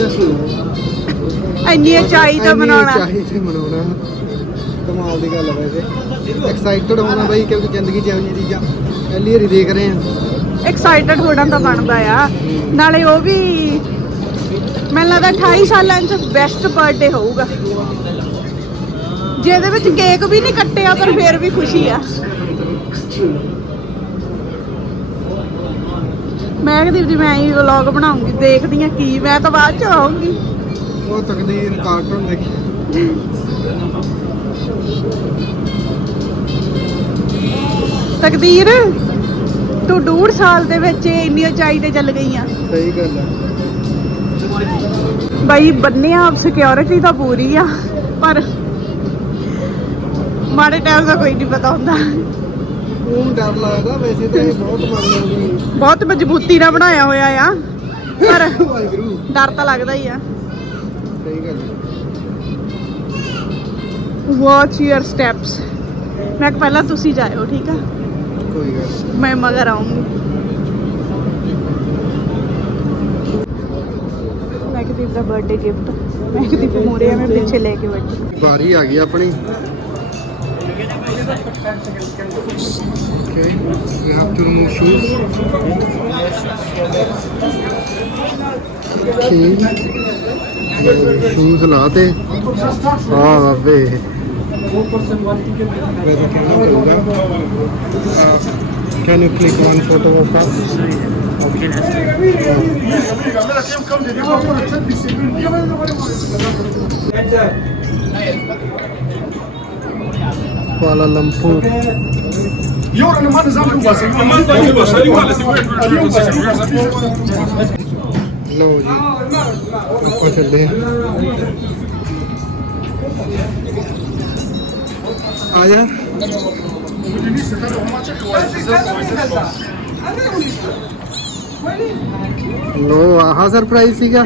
ਇੰਨੀ ਉਚਾਈ ਤੋਂ ਮਨਾਉਣਾ। ਚਾਹੀ ਤੇ ਮਨਾਉਣਾ। ਕਮਾਲ ਦੀ ਗੱਲ ਆ ਵੈਸੇ। ਐਕਸਾਈਟਡ ਹੋਣਾ ਬਈ ਕਿਉਂਕਿ ਜ਼ਿੰਦਗੀ 'ਚ ਇਹੋ ਜਿਹੀਆਂ ਚੀਜ਼ਾਂ ਪਹਿਲੀ ਵਾਰੀ ਦੇਖ ਰਹੇ ਆ। ਐਕਸਾਈਟਡ ਹੋਣਾ ਤਾਂ ਬਣਦਾ ਆ। ਨਾਲੇ ਉਹ ਵੀ ਮੈਨੂੰ ਲੱਗਦਾ 28 ਸਾਲਾਂ 'ਚ ਬੈਸਟ ਬਰਥਡੇ ਹੋਊਗਾ। ਜਿਹਦੇ ਵਿੱਚ ਕੇਕ ਵੀ ਨਹੀਂ ਕੱਟਿਆ ਪਰ ਫਿਰ ਵੀ ਖੁਸ਼ੀ ਆ। ਮੈਂ ਕਹਦੀ ਜੀ ਮੈਂ ਹੀ ਵਲੌਗ ਬਣਾਉਂਗੀ ਦੇਖਦੀ ਆ ਕੀ ਮੈਂ ਤਾਂ ਬਾਅਦ ਚ ਆਉਂਗੀ ਉਹ ਤਕਦੀਰ ਕਾਰਟੂਨ ਦੇਖੀ। ਤਕਦੀਰ ਤੂੰ ਡੂਢ ਸਾਲ ਦੇ ਵਿੱਚ ਇੰਨੀ ਉਚਾਈ ਤੇ ਚੱਲ ਗਈ ਆ ਸਹੀ ਗੱਲ ਆ। ਬਈ ਬੰਨਿਆ ਸਿਕਿਉਰਿਟੀ ਤਾਂ ਪੂਰੀ ਆ ਪਰ ਮਾੜੇ ਟਾਈਮ ਦਾ ਕੋਈ ਨਹੀਂ ਪਤਾ ਹੁੰਦਾ। ਉਹ ਡਰ ਲੱਗਦਾ ਵੈਸੇ ਤਾਂ ਇਹ ਬਹੁਤ ਮੰਨ ਲੈਂਦੀ ਬਹੁਤ ਮਜ਼ਬੂਤੀ ਨਾਲ ਬਣਾਇਆ ਹੋਇਆ ਆ ਪਰ ਡਰ ਤਾਂ ਲੱਗਦਾ ਹੀ ਆ। ਸਹੀ ਗੱਲ। ਵਾਚ ਯੂਅਰ ਸਟੈਪਸ ਮੈਂ ਪਹਿਲਾਂ ਤੁਸੀਂ ਜਾਇਓ ਠੀਕ ਆ? ਕੋਈ ਗੱਲ। ਮੈਂ ਮਗਰ ਆਉਂਗੀ ਮੈਂ ਕਿਹਾ ਦਾ ਬਰਥਡੇ ਗਿਫਟ ਮੈਂ ਦੀਪ ਮੋਰੇ ਆ ਮੈਂ ਪਿੱਛੇ ਲੈ ਕੇ ਬੈਠੀ। ਵਾਰੀ ਆ ਗਈ ਆਪਣੀ। Okay, we have to remove shoes. Okay. Shoes ਲਾਤੇ ਹਾਂ ਬਾਬੇ ਵੈਸੇ ਕਿੰਨਾ ਹੋਊਗਾ can you click one photo of us Kuala Lumpur ਲਓ ਜੀ ਆਪਾਂ ਚੱਲੇ ਆ ਜਾ ਲੋ ਆਹ ਸਰਪ੍ਰਾਈਜ਼ ਸੀਗਾ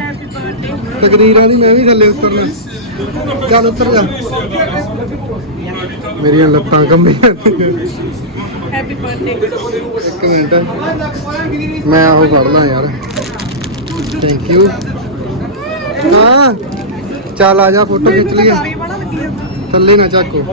ਤਕਰੀਰਾਂ ਦੀ ਮੈਂ ਵੀ ਥੱਲੇ ਉਤਰਨਾ ਚੱਲ ਉਤਰ ਜਾ ਮੇਰੀਆਂ ਲੱਤਾਂ ਕੰਬੀਆਂ ਹੈਪੀ ਬਰਥਡੇ ਇੱਕ ਮਿੰਟ ਮੈਂ ਉਹ ਫੜਨਾ ਯਾਰ ਥੈਂਕ ਯੂ ਹਾਂ ਚੱਲ ਆ ਜਾ ਫੋਟੋ ਖਿੱਚ ਲਈਏ ਬੜਾ ਲੱਗੀ ਜਾਂਦਾ ਥੱਲੇ ਨਾ ਚੱਕੋ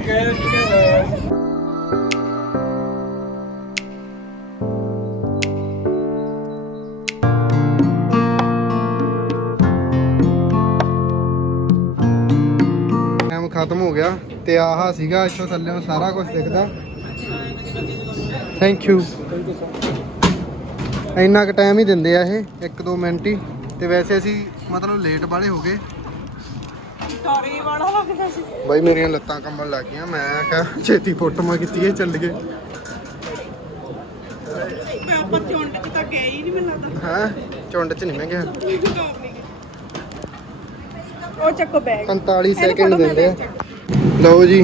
ਖਤਮ ਹੋ ਗਿਆ ਤੇ ਆਹ ਸੀਗਾ ਇੱਥੋਂ ਥੱਲੇੋਂ ਸਾਰਾ ਕੁਝ ਦਿਖਦਾ। ਥੈਂਕ ਯੂ ਇੰਨਾ ਕੁ ਟਾਈਮ ਹੀ ਦਿੰਦੇ ਆ ਇਹ 1-2 ਮਿੰਟ ਹੀ। ਤੇ ਵੈਸੇ ਅਸੀਂ ਮਤਲਬ ਲੇਟ ਵਾਲੇ ਹੋ ਗਏ। ਡਰੇ ਵਾਲਾ ਲੱਗਦਾ ਸੀ। ਬਾਈ ਮੇਰੀਆਂ ਲੱਤਾਂ ਕੰਬਣ ਲੱਗ ਗਈਆਂ। ਮੈਂ ਕਿਹਾ ਛੇਤੀ ਫੋਟੋਆਂ ਕੀਤੀਏ ਚੱਲ ਗਏ। ਮੈਂ ਆਪਾਂ ਚੁੰਡ ਚ ਤਾਂ ਗਏ ਹੀ ਨਹੀਂ ਮੈਨੂੰ ਲੱਗਦਾ। ਹਾਂ? ਚੁੰਡ ਚ ਨਹੀਂ ਮੈਂ ਗਿਆ। ਉਹ ਚੱਕੋ ਬੈਗ 45 ਸੈਕਿੰਡ ਦਿੰਦੇ ਆ। ਲਓ ਜੀ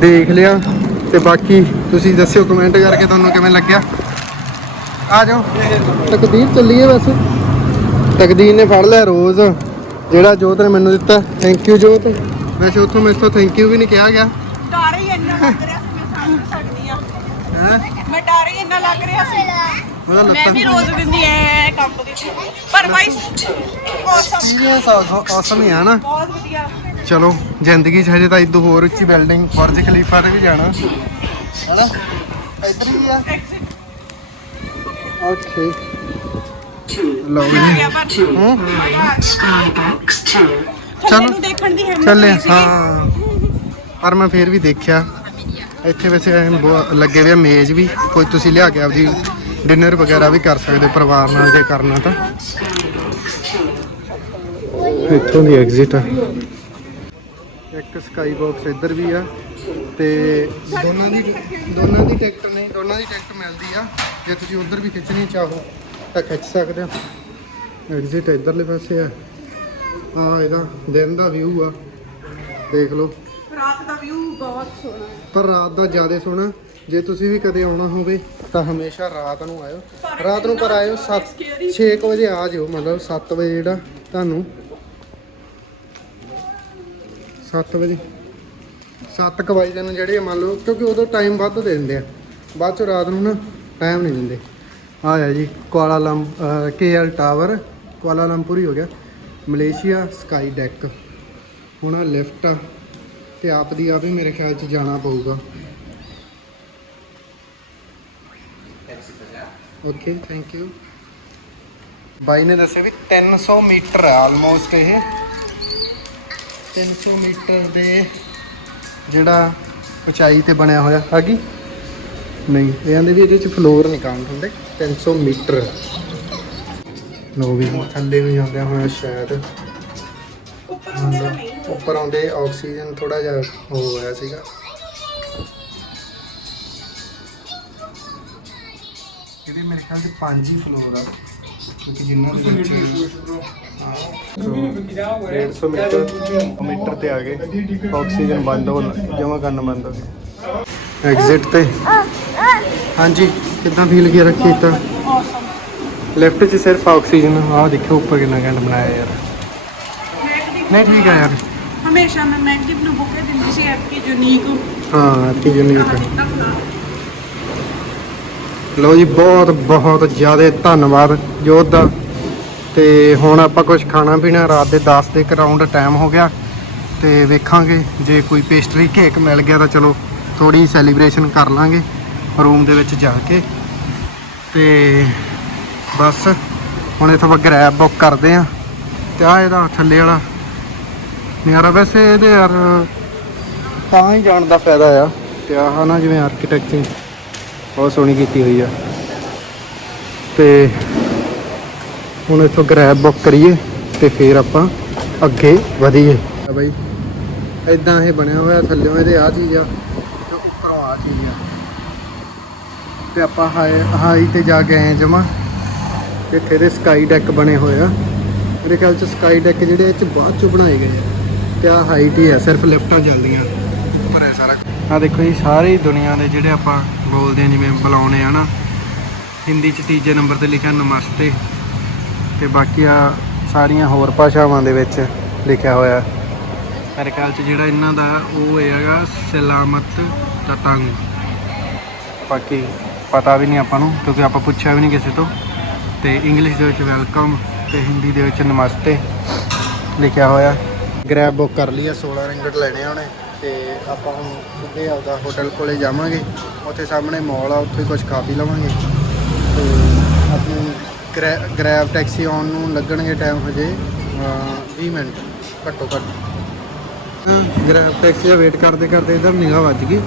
ਦੇਖ ਲਿਆ ਤੇ ਬਾਕੀ ਤੁਸੀਂ ਦੱਸਿਓ ਕਮੈਂਟ ਕਰਕੇ ਤੁਹਾਨੂੰ ਕਿਵੇਂ ਲੱਗਿਆ। ਆ ਜਾਓ। ਤਕਦੀਰ ਚੱਲੀਏ ਬਸ ਤਕਦੀਰ ਨੇ ਫੜ ਲਿਆ ਰੋਜ਼। ਜਿਹੜਾ ਜੋਤ ਨੇ ਮੈਨੂੰ ਦਿੱਤਾ ਥੈਂਕ ਯੂ ਜੋਤ। ਵੈਸੇ ਉੱਥੋਂ ਮੇਰੇ ਤੋਂ ਥੈਂਕ ਯੂ ਵੀ ਨਹੀਂ ਕਿਹਾ ਗਿਆ। ਡਰ ਹੀ ਇੰਨਾ ਲੱਗ ਰਿਹਾ ਸੀ ਮੈਂ ਨਹੀਂ ਸਕਦੀ ਆ ਹੈ? ਮੈਂ ਡਰ ਹੀ ਇੰਨਾ ਲੱਗ ਰਿਹਾ ਸੀ। ਮੈਂ ਵੀ ਰੋਜ਼ ਦਿੰਦੀ ਐ ਕੰਮ ਦੀ। ਪਰ ਬਾਈ ਔਸਮ ਐਕਸਪੀਰੀਅੰਸ ਆਸਮ ਹੀ ਆ ਨਾ। ਬਹੁਤ ਵਧੀਆ। ਚਲੋ ਜ਼ਿੰਦਗੀ 'ਚ ਹਜੇ ਤਾਂ ਇਦੋਂ ਹੋਰ ਉੱਚੀ ਬਿਲਡਿੰਗ ਬੁਰਜ ਖਲੀਫਾ ਤੇ ਵੀ ਜਾਣਾ। ਹੈਨਾ? ਇੱਧਰ ਹੀ ਆ। ਐਕਸਿਟ ਓਕੇ ਲਓ ਆ ਜੀ। ਗਿਆ ਪਰ। ਹੂੰ? ਚਲੋ ਚਲੋ। ਨੂੰ ਦੇਖਣ ਦੀ ਹਿੰਮਤ ਚੱਲੇ ਨਹੀਂ ਸੀਗੀ। ਹਾਂ। ਪਰ ਮੈਂ ਫੇਰ ਵੀ ਦੇਖਿਆ। ਇੱਥੇ ਵੈਸੇ ਲੱਗੇ ਹੋਏ ਮੇਜ਼ ਵੀ। ਕੋਈ ਤੁਸੀਂ ਲਿਆ ਕੇ ਆਪਦੀ ਡਿਨਰ ਵਗੈਰਾ ਵੀ ਕਰ ਸਕਦੇ ਪਰਿਵਾਰ ਨਾਲ ਜੇ ਕਰਨਾ ਤਾਂ। ਇੱਥੋਂ ਦੀ ਐਗਜ਼ਿਟ ਆ। ਇੱਕ ਸਕਾਈ ਬਾਕਸ ਇੱਧਰ ਵੀ ਆ ਤੇ ਦੋਨਾਂ ਦੀ ਦੋਨਾਂ ਦੀ ਟਿਕਟ ਨਹੀਂ ਦੋਨਾਂ ਦੀ ਟਿਕਟ ਮਿਲਦੀ ਆ। ਜੇ ਤੁਸੀਂ ਉਧਰ ਵੀ ਖਿੱਚਣੀ ਚਾਹੋ ਤਾਂ ਖਿੱਚ ਸਕਦੇ ਹੋ ਐਗਜ਼ਿਟ ਇੱਧਰਲੇ ਪਾਸੇ ਆ। ਆ ਇਹਦਾ ਦਿਨ ਦਾ ਵਿਊ ਆ। ਦੇਖ ਲਓ। ਰਾਤ ਦਾ ਵਿਊ ਬਹੁਤ ਸੋਹਣਾ। ਪਰ ਰਾਤ ਦਾ ਜ਼ਿਆਦਾ ਸੋਹਣਾ। ਜੇ ਤੁਸੀਂ ਵੀ ਕਦੇ ਆਉਣਾ ਹੋਵੇ ਤਾਂ ਹਮੇਸ਼ਾ ਰਾਤ ਨੂੰ ਆਇਓ। ਰਾਤ ਨੂੰ ਪਰ ਆਇਓ 7 6 ਵਜੇ ਆ ਜਿਓ ਮਤਲਬ 7 ਵਜੇ ਜਿਹੜਾ ਤੁਹਾਨੂੰ 7 ਵਜੇ। 7 ਕੁ ਵਜੇ ਨੂੰ ਜਿਹੜੇ ਮੰਨ ਲਓ ਕਿਉਂਕਿ ਉਦੋਂ ਟਾਈਮ ਵੱਧ ਦੇ ਦਿੰਦੇ ਆ। ਬਾਅਦ ਚ ਰਾਤ ਨੂੰ ਨਾ ਟਾਈਮ ਨਹੀਂ ਦਿੰਦੇ। ਆਇਆ ਜੀ Kuala ਲੰਮ KL tower Kuala Lumpur ਹੀ ਹੋ ਗਿਆ। ਮਲੇਸ਼ੀਆ ਸਕਾਈ ਡੈਕ ਹੁਣ ਲਿਫਟ ਆ ਤੇ ਆਪ ਦੀ ਆਪ ਹੀ ਮੇਰੇ ਖਿਆਲ ਚ ਜਾਣਾ ਪਊਗਾ। ਓਕੇ ਥੈਂਕ ਯੂ ਬਾਈ ਨੇ ਦੱਸਿਆ ਵੀ 300 ਮੀਟਰ ਹੈ ਆਲਮੋਸਟ ਇਹ। 300 ਮੀਟਰ ਦੇ ਜਿਹੜਾ ਉਚਾਈ ਤੇ ਬਣਿਆ ਹੋਇਆ। ਹੈਗੀ ਨਹੀਂ ਇਹ ਆਂਦੇ ਵੀ ਇਹਦੇ ਚ ਫਲੋਰ ਨਹੀਂ ਕਾਊਂਟ ਹੁੰਦੇ 300 ਮੀਟਰ। ਲੋ ਵੀ ਥੱਲੇ ਨੂੰ ਜਾਂਦੇ ਹੋਇਆ ਸ਼ਾਇਦ ਉੱਪਰ ਆਉਂਦੇ ਆਕਸੀਜਨ ਥੋੜਾ ਜਿਹਾ ਹੋ ਹੋਇਆ ਸੀਗਾ। ਮੇਰੇ ਖਿਆਲ ਚ ਪੰਜ ਹੀ ਫਲੋਰ ਆ। ਕਿਉਂਕਿ ਜਿੰਨਾ ਵੀ ਨੀਚੇ 150 ਮੀਟਰ ਮੀਟਰ ਤੇ ਆ ਗਏ। ਆਕਸੀਜਨ ਬੰਦ ਹੋ ਜਮਾ ਕਰਨਾ ਬੰਦ ਹੋ ਗਿਆ ਐਗਜ਼ਿਟ ਤੇ। ਹਾਂਜੀ ਕਿੱਦਾਂ ਫੀਲ ਕੀ ਰੱਖੀ ਤਾਂ ਲੈਫਟ 'ਚ ਸਿਰਫ ਆਕਸੀਜਨ। ਆਹ ਦੇਖੋ ਉੱਪਰ ਕਿੰਨਾ ਘੈਂਟ ਬਣਾਇਆ ਯਾਰ। ਨਹੀਂ ਠੀਕ ਆ ਯਾਰ। ਹਮੇਸ਼ਾ ਮੈਂ ਮੈਗਡਿਪ ਨੂੰ ਬੁੱਕੇ ਦਿੰਦੀ ਸੀ ਐਪਕੀ ਯੂਨੀਕ ਹਾਂ ਇੱਥੇ ਯੂਨੀਕ ਲੋ ਜੀ, ਬਹੁਤ ਬਹੁਤ ਜ਼ਿਆਦਾ ਧੰਨਵਾਦ ਜੋਤ ਦਾ ਤੇ ਹੁਣ ਆਪਾਂ ਕੁਝ ਖਾਣਾ ਪੀਣਾ, ਰਾਤ ਦੇ 10 ਦੇ ਕਰਾਊਂਡ ਟਾਈਮ ਹੋ ਗਿਆ। ਤੇ ਵੇਖਾਂਗੇ, ਜੇ ਕੋਈ ਪੇਸਟਰੀ ਕੇਕ ਮਿਲ ਗਿਆ ਤਾਂ ਚਲੋ ਥੋੜੀ ਸੈਲੀਬ੍ਰੇਸ਼ਨ ਕਰ ਲਾਂਗੇ ਰੂਮ ਦੇ ਵਿੱਚ ਜਾ ਕੇ। ਤੇ ਬਸ, ਹੁਣ ਇਥੋਂ ਆਪਾਂ ਗ੍ਰੈਬ ਬੁੱਕ ਕਰਦੇ ਆ। ਤੇ ਆ ਇਹਦਾ ਥੱਲੇ ਵਾਲਾ। ਨਿਆਰਾ ਵੈਸੇ ਇਹਦੇ ਯਾਰ ਤਾਂ ਹੀ ਜਾਣ ਦਾ ਫਾਇਦਾ ਆ। ਤੇ ਆਹ ਨਾ ਜਿਵੇਂ ਆਰਕੀਟੈਕਚਰ ਬਹੁਤ ਸੋਹਣੀ ਕੀਤੀ ਹੋਈ ਆ। ਤੇ ਹੁਣ ਇੱਥੋਂ ਗ੍ਰੈਬ ਬੁੱਕ ਕਰੀਏ ਤੇ ਫਿਰ ਆਪਾਂ ਅੱਗੇ ਵਧੀਏ। ਆ ਬਾਈ ਇਦਾਂ ਇਹ ਬਣਿਆ ਹੋਇਆ ਥੱਲੇੋਂ ਇਹਦੇ ਆ ਚੀਜ਼ ਆ, ਤੇ ਉੱਪਰੋਂ ਆ ਚੀਜ਼ ਆ। ਤੇ ਆਪਾਂ ਹਾਈ ਹਾਈ ਤੇ ਜਾ ਕੇ ਆਏ ਜਮਾ। ਇੱਥੇ ਦੇ ਸਕਾਈ ਡੈਕ ਬਣੇ ਹੋਏ ਆ। ਮੇਰੇ ਖਿਆਲ ਚ ਸਕਾਈ ਡੈਕ ਜਿਹੜੇ ਇਹ ਚ ਬਾਅਦ ਚ ਬਣਾਏ ਗਏ ਆ। ਤੇ ਆ ਹਾਈਟ ਹੀ ਆ, ਸਿਰਫ ਲਿਫਟਾਂ ਚੱਲਦੀਆਂ। ਉੱਪਰ ਹੈ ਸਾਰਾ ਆ ਦੇਖੋ ਜੀ, ਸਾਰੀ ਦੁਨੀਆ ਦੇ ਜਿਹੜੇ ਆਪਾਂ ਬੋਲਦੇ ਆ ਜਿਵੇਂ ਬੁਲਾਉਣੇ ਆ ਨਾ, ਹਿੰਦੀ ਚ ਤੀਜੇ ਨੰਬਰ ਤੇ ਲਿਖਿਆ ਨਮਸਤੇ ਤੇ ਬਾਕੀ ਆ ਸਾਰੀਆਂ ਹੋਰ ਭਾਸ਼ਾਵਾਂ ਦੇ ਵਿੱਚ ਲਿਖਿਆ ਹੋਇਆ। ਮੇਰੇ ਖਿਆਲ ਚ ਜਿਹੜਾ ਇਹਨਾਂ ਦਾ ਉਹ ਇਹ ਹੈਗਾ, ਸਲਾਮਤ ਤਤੰਗ। ਬਾਕੀ ਪਤਾ ਵੀ ਨਹੀਂ ਆਪਾਂ ਨੂੰ, ਕਿਉਂਕਿ ਆਪਾਂ ਪੁੱਛਿਆ ਵੀ ਨਹੀਂ ਕਿਸੇ ਤੋਂ। ਤੇ ਇੰਗਲਿਸ਼ ਦੇ ਵਿੱਚ ਵੈਲਕਮ ਤੇ ਹਿੰਦੀ ਦੇ ਵਿੱਚ ਨਮਸਤੇ ਲਿਖਿਆ ਹੋਇਆ। ਗ੍ਰੈਬ ਬੁੱਕ ਕਰ ਲਈ ਆ 16 ਰਿੰਗਟ ਲੈਣੇ ਆ ਉਹਨੇ। ਤੇ ਆਪਾਂ ਹੁਣ ਸਿੱਧੇ ਆਪਦਾ ਹੋਟਲ ਕੋਲੇ ਜਾਵਾਂਗੇ। ਉੱਥੇ ਸਾਹਮਣੇ ਮਾਲ ਆ ਉੱਥੇ ਕੁਝ ਖਾ ਪੀ ਲਵਾਂਗੇ। ਤੇ ਆਪਣੀ ਗ੍ਰੈ- ਗ੍ਰੈਬ ਟੈਕਸੀ ਆਉਣ ਨੂੰ ਲੱਗਣਗੇ ਟਾਈਮ ਹਜੇ ਅਹ, 20 ਮਿੰਟ ਘੱਟੋ ਘੱਟ। ਗ੍ਰੈਬ ਟੈਕਸੀ ਦਾ ਵੇਟ ਕਰਦੇ ਕਰਦੇ ਇਧਰ ਨਿਗਾਹ ਵੱਜ ਗਈ।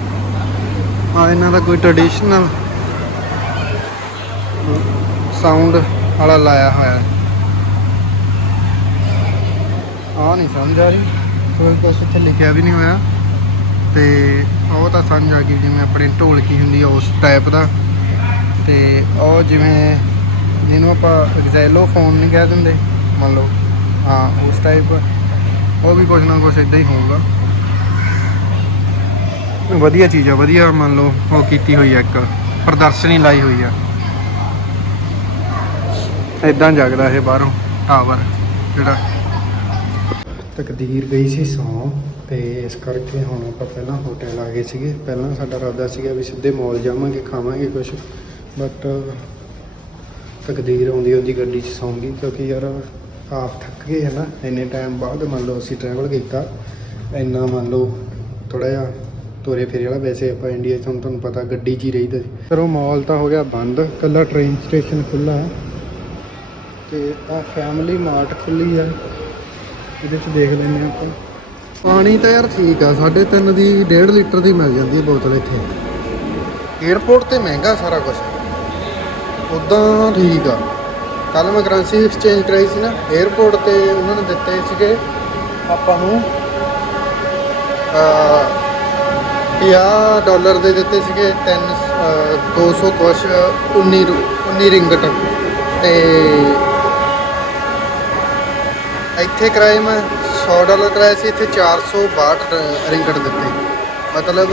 ਆ ਇਹਨਾਂ ਦਾ ਕੋਈ ਟ੍ਰੈਡੀਸ਼ਨਲ ਸਾਊਂਡ ਵਾਲਾ ਲਾਇਆ ਹੋਇਆ ਆ ਨਹੀਂ ਸਮਝ ਆ ਰਹੀ। ਕੋਈ ਕੁਛ ਇੱਥੇ ਲਿਖਿਆ ਵੀ ਨਹੀਂ ਹੋਇਆ। ਤੇ ਉਹ ਤਾਂ ਸਮਝ ਆ ਗਈ ਜਿਵੇਂ ਆਪਣੇ ਢੋਲਕੀ ਹੁੰਦੀ ਆ ਉਸ ਟਾਈਪ ਦਾ। ਤੇ ਉਹ ਜਿਵੇਂ ਜਿਹਨੂੰ ਆਪਾਂ ਐਗਜ਼ੈਲੋ ਫੋਨ ਨਹੀਂ ਕਹਿ ਦਿੰਦੇ, ਮੰਨ ਲਓ। ਹਾਂ, ਉਸ ਟਾਈਪ ਉਹ ਵੀ ਕੁਛ ਨਾ ਕੁਛ ਇਦਾਂ ਹੀ ਹੋਊਗਾ। ਵਧੀਆ ਚੀਜ਼ ਆ, ਵਧੀਆ ਮੰਨ ਲਓ ਉਹ ਕੀਤੀ ਹੋਈ ਆ ਇੱਕ। ਪ੍ਰਦਰਸ਼ਨੀ ਲਾਈ ਹੋਈ ਆ। ਇਦਾਂ ਜਗਦਾ ਇਹ ਬਾਹਰੋਂ ਟਾਵਰ ਜਿਹੜਾ। ਤਕਦੀਰ ਗਈ ਸੀ ਸੌ। ਤੇ ਇਸ ਕਰਕੇ ਹੁਣ ਆਪਾਂ ਪਹਿਲਾਂ ਹੋਟਲ ਆ ਗਏ ਸੀਗੇ। ਪਹਿਲਾਂ ਸਾਡਾ ਇਰਾਦਾ ਸੀਗਾ ਵੀ ਸਿੱਧੇ ਮਾਲ ਜਾਵਾਂਗੇ, ਖਾਵਾਂਗੇ ਕੁਝ ਬਟ ਤਕਦੀਰ ਆਉਂਦੀ ਆਉਂਦੀ ਗੱਡੀ 'ਚ ਸੌਂਗੀ ਕਿਉਂਕਿ ਯਾਰ ਆਪ ਥੱਕ ਗਏ ਹੈ ਨਾ ਇੰਨੇ ਟਾਈਮ ਬਾਅਦ ਮੰਨ ਲਓ ਅਸੀਂ ਟਰੈਵਲ ਕੀਤਾ। ਇੰਨਾ ਮੰਨ ਲਓ ਥੋੜਾ ਜਿਹਾ ਤੋਰੇ ਫੇਰੇ ਵਾਲਾ। ਵੈਸੇ ਆਪਾਂ ਇੰਡੀਆ 'ਚ ਹੁਣ ਤੁਹਾਨੂੰ ਪਤਾ ਗੱਡੀ 'ਚ ਹੀ ਰਹੀਦਾ ਸੀ। ਪਰ ਉਹ ਮਾਲ ਤਾਂ ਹੋ ਗਿਆ ਬੰਦ। ਕੱਲਾ ਟ੍ਰੇਨ ਸਟੇਸ਼ਨ ਖੁੱਲਾ ਹੈ। ਤੇ ਆ ਫੈਮਿਲੀ ਮਾਰਟ ਖੁੱਲੀ ਹੈ। ਇਹਦੇ 'ਚ ਦੇਖ ਲੈਂਦੇ ਹਾਂ ਆਪਾਂ। ਪਾਣੀ ਤਾਂ ਯਾਰ ਠੀਕ ਆ 3.5 ਦੀ 1.5 ਲੀਟਰ ਦੀ ਮਿਲ ਜਾਂਦੀ ਹੈ ਬੋਤਲ ਇੱਥੇ। 에어ਪੋਰਟ ਤੇ ਮਹਿੰਗਾ ਸਾਰਾ ਕੁਝ ਉਦਾਂ ਠੀਕ ਆ। ਕੱਲ ਮੈਂ ਕਰੰਸੀ ਐਕਸਚੇਂਜ ਕਰਾਈ ਸੀ ਨਾ 에어ਪੋਰਟ ਤੇ ਉਹਨਾਂ ਨੇ ਦਿੱਤੇ ਸੀਗੇ, ਆਪਾਂ ਨੂੰ ਆ 50 ਡਾਲਰ ਦੇ ਦਿੱਤੇ ਸੀਗੇ 3 200 ਕੁਛ 19 19 ਰਿੰਗਟ ਤੇ ਇੱਥੇ ਕਿਰਾਏ ਮੈਂ 100 ਡਾਲਰ ਕਰਾਇਆ ਸੀ, ਇੱਥੇ 462 ਰਿੰਗਟ ਦਿੱਤੇ। ਮਤਲਬ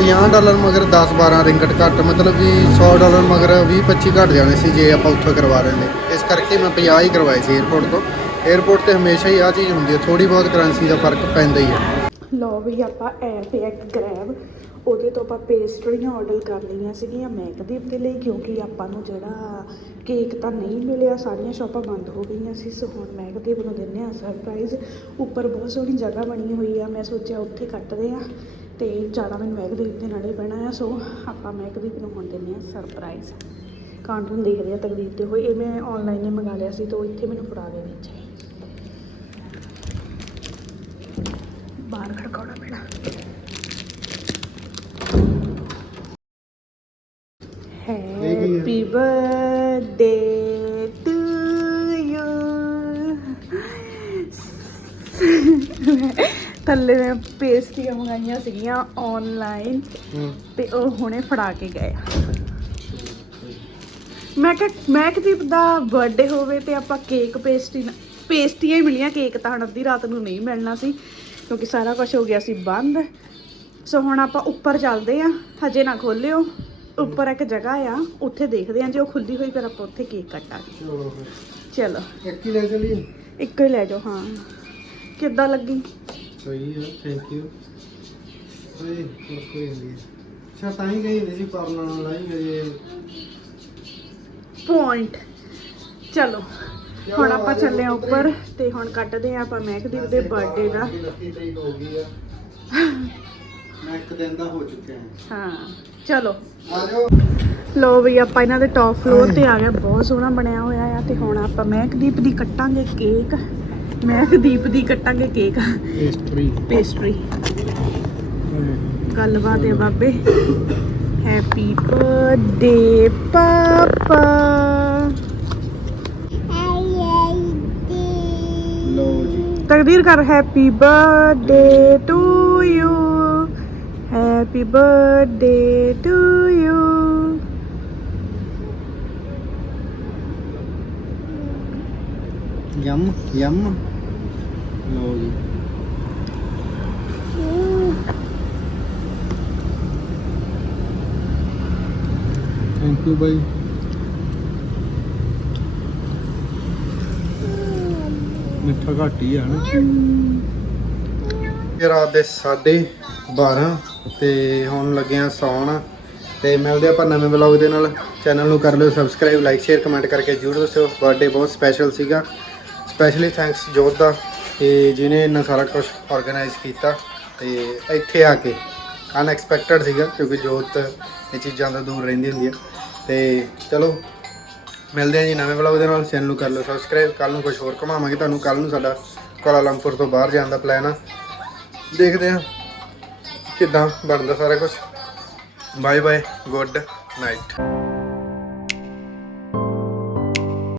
50 ਡਾਲਰ ਮਗਰ 10-12 ਰਿੰਗਟ ਘੱਟ, ਮਤਲਬ ਵੀ 100 ਡਾਲਰ ਮਗਰ 20-25 ਘੱਟ ਜਾਣੇ ਸੀ ਜੇ ਆਪਾਂ ਉੱਥੋਂ ਕਰਵਾ ਰਹੇ ਨੇ ਇਸ ਕਰਕੇ ਮੈਂ 50 ਹੀ ਕਰਵਾਏ ਸੀ 에어ਪੋਰਟ ਤੋਂ। 에어ਪੋਰਟ ਤੇ ਹਮੇਸ਼ਾ ਹੀ ਆ ਚੀਜ਼ ਹੁੰਦੀ ਹੈ ਥੋੜੀ ਬਹੁਤ ਕਰੰਸੀ ਦਾ ਫ਼ਰਕ ਪੈਂਦਾ ਹੀ ਹੈ। ਲੋ ਵੀ ਆਪਾਂ ਐਪ ਇੱਕ ਗ੍ਰੈਬ ਉਹਦੇ ਤੋਂ ਆਪਾਂ ਪੇਸਟਰੀਆਂ ਆਰਡਰ ਕਰ ਲਈਆਂ ਸੀਗੀਆਂ ਮੈਕਦੀਪ ਦੇ ਲਈ, ਕਿਉਂਕਿ ਆਪਾਂ ਨੂੰ ਜਿਹੜਾ ਕੇਕ ਤਾਂ ਨਹੀਂ ਮਿਲਿਆ, ਸਾਰੀਆਂ ਸ਼ਾਪਾਂ ਬੰਦ ਹੋ ਗਈਆਂ ਸੀ ਸੋ ਹੁਣ ਮੈਕਦੀਪ ਨੂੰ ਦਿੰਦੇ ਆ ਸਰਪ੍ਰਾਈਜ਼ ਉੱਪਰ ਬਹੁਤ ਸੋਹਣੀ ਜਗ੍ਹਾ ਬਣੀ ਹੋਈ ਆ, ਮੈਂ ਸੋਚਿਆ ਉੱਥੇ ਕੱਟਦੇ ਆ ਤੇ ਜ਼ਿਆਦਾ ਮੈਨੂੰ ਮੈਕਦੀਪ ਦੇ ਨਾਲੇ ਪੈਣਾ ਆ ਸੋ ਆਪਾਂ ਮਹਿਕਦੀਪ ਨੂੰ ਹੁਣ ਦਿੰਦੇ ਆ ਸਰਪ੍ਰਾਈਜ਼ ਕਾਰਟੂਨ ਦੇਖਦੇ ਆ ਤਕਦੀਰ 'ਤੇ ਹੋਏ, ਇਹ ਮੈਂ ਆਨਲਾਈਨ ਹੀ ਮੰਗਾ ਲਿਆ ਸੀ, ਤਾਂ ਉਹ ਇੱਥੇ ਮੈਨੂੰ ਫੜਾ ਗਏ ਵਿੱਚ। ਬਾਹਰ ਖੜਕਾਉਣਾ ਪੈਣਾ। ਥੱਲੇ ਮੈਂ ਪੇਸਟਰੀਆਂ ਮੰਗਾਈਆਂ ਸੀਗੀਆਂ ਆਨਲਾਈਨ ਤੇ ਉਹ ਹੁਣੇ ਫੜਾ ਕੇ ਗਏ। ਮੈਂ ਕਿਹਾ ਮੈਕਦੀਪ ਦਾ ਬਰਥਡੇ ਹੋਵੇ ਤੇ ਆਪਾਂ ਕੇਕ ਪੇਸਟਰੀ ਪੇਸਟਰੀਆਂ ਹੀ ਮਿਲੀਆਂ ਕੇਕ ਤਾਂ ਹੁਣ ਅੱਧੀ ਰਾਤ ਨੂੰ ਨਹੀਂ ਮਿਲਣਾ ਸੀ ਕਿਉਂਕਿ ਸਾਰਾ ਕੁਝ ਹੋ ਗਿਆ ਸੀ ਬੰਦ। ਸੋ ਹੁਣ ਆਪਾਂ ਉੱਪਰ ਚੱਲਦੇ ਆ ਹਜੇ ਨਾ ਖੋਲਿਓ। ਉੱਪਰ ਇੱਕ ਜਗ੍ਹਾ ਆ ਉੱਥੇ ਦੇਖਦੇ ਆ ਜੇ ਉਹ ਖੁੱਲੀ ਹੋਈ ਫਿਰ ਆਪਾਂ ਉੱਥੇ ਕੇਕ ਕੱਟਾਂਗੇ ਚਲੋ। ਇੱਕ ਹੀ ਲੈ ਚਲੀਏ? ਇੱਕੋ ਹੀ ਲੈ ਜਾਓ ਹਾਂ। ਕਿੱਦਾਂ ਲੱਗੀ? ਸਹੀ ਹੈ ਥੈਂਕ ਯੂ ਓਏ ਕੋਈ ਨਹੀਂ। ਅੱਛਾ ਤਾਂ ਹੀ ਗਈ ਸੀ ਪਰਨਾ ਨਾਲ ਲਾਈ ਗਏ ਪੁਆਇੰਟ ਚਲੋ ਹੁਣ ਆਪਾਂ ਚੱਲੇ ਆ ਉੱਪਰ ਤੇ ਹੁਣ ਕੱਟਦੇ ਆ ਆਪਾਂ ਮਹਿਕਦੀਪ ਦੇ ਬਰਥਡੇ ਦਾ। ਲੱਕੀ ਤਰੀਕ ਹੋ ਗਈ ਆ। ਮੈਂ ਇੱਕ ਦਿਨ ਦਾ ਹੋ ਚੁੱਕਿਆ ਹਾਂ। ਹਾਂ ਚਲੋ। ਆ ਜਾਓ। ਲੋ ਵੀ ਆਪਾਂ ਇਹਨਾਂ ਦੇ ਟੌਪ ਫਲੋਰ ਤੇ ਆ ਗਏ। ਬਹੁਤ ਸੋਹਣਾ ਬਣਿਆ ਹੋਇਆ ਆ ਤੇ ਹੁਣ ਆਪਾਂ ਮਹਿਕਦੀਪ ਦੀ ਕੱਟਾਂਗੇ ਕੇਕ ਮਹਿਕਦੀਪ ਦੀ ਕੱਟਾਂਗੇ ਕੇਕ। ਪੇਸਟਰੀ ਪੇਸਟਰੀ ਗੱਲਬਾਤ ਹੈ ਬਾਬੇ। Happy birthday papa. ਤਕਦੀਰ ਕਰ happy birthday to you happy birthday to you yum yum ਲਓ ਜੀ ਥੈਂਕ ਯੂ ਬਾਈ ਮਿੱਠਾ ਘੱਟ ਹੀ ਆ ਨਾ। ਇਹ ਰਾਤ ਦੇ 12:30 ਤੇ ਹੁਣ ਲੱਗੇ ਆ ਸੌਣ ਤੇ ਮਿਲਦੇ ਆਪਾਂ ਨਵੇਂ ਵਲੌਗ ਦੇ ਨਾਲ। ਚੈਨਲ ਨੂੰ ਕਰ ਲਿਓ ਸਬਸਕ੍ਰਾਈਬ ਲਾਈਕ ਸ਼ੇਅਰ ਕਮੈਂਟ ਕਰਕੇ ਜਰੂਰ ਦੱਸਿਓ। ਬਰਥਡੇ ਬਹੁਤ ਸਪੈਸ਼ਲ ਸੀਗਾ। ਸਪੈਸ਼ਲੀ ਥੈਂਕਸ ਜੋਤ ਦਾ ਤੇ ਜਿਨੇ ਇੰਨਾ ਸਾਰਾ ਕੁਝ ਆਰਗੇਨਾਈਜ਼ ਕੀਤਾ ਤੇ ਇੱਥੇ ਆ ਕੇ। ਅਨਐਕਸਪੈਕਟਡ ਸੀਗਾ ਕਿਉਂਕਿ ਜੋਤ ਇਹ ਚੀਜ਼ਾਂ ਤੋਂ ਦੂਰ ਰਹਿੰਦੀ ਹੁੰਦੀ ਹੈ ਤੇ ਚਲੋ, ਮਿਲਦੇ ਹਾਂ ਜੀ ਨਵੇਂ ਵਲੌਗ ਦੇ ਨਾਲ। ਚੈਨਲ ਨੂੰ ਕਰ ਲਓ ਸਬਸਕ੍ਰਾਈਬ ਕੱਲ ਨੂੰ ਕੁਝ ਹੋਰ ਘੁਮਾਵਾਂਗੇ ਤੁਹਾਨੂੰ। ਕੱਲ ਨੂੰ ਸਾਡਾ ਕੁਆਲਾਲੰਪੁਰ ਤੋਂ ਬਾਹਰ ਜਾਣ ਦਾ ਪਲਾਨ ਆ। ਦੇਖਦੇ ਹਾਂ ਕਿੱਦਾਂ ਬਣਦਾ ਸਾਰਾ ਕੁਝ ਬਾਏ ਬਾਏ ਗੁੱਡ ਨਾਈਟ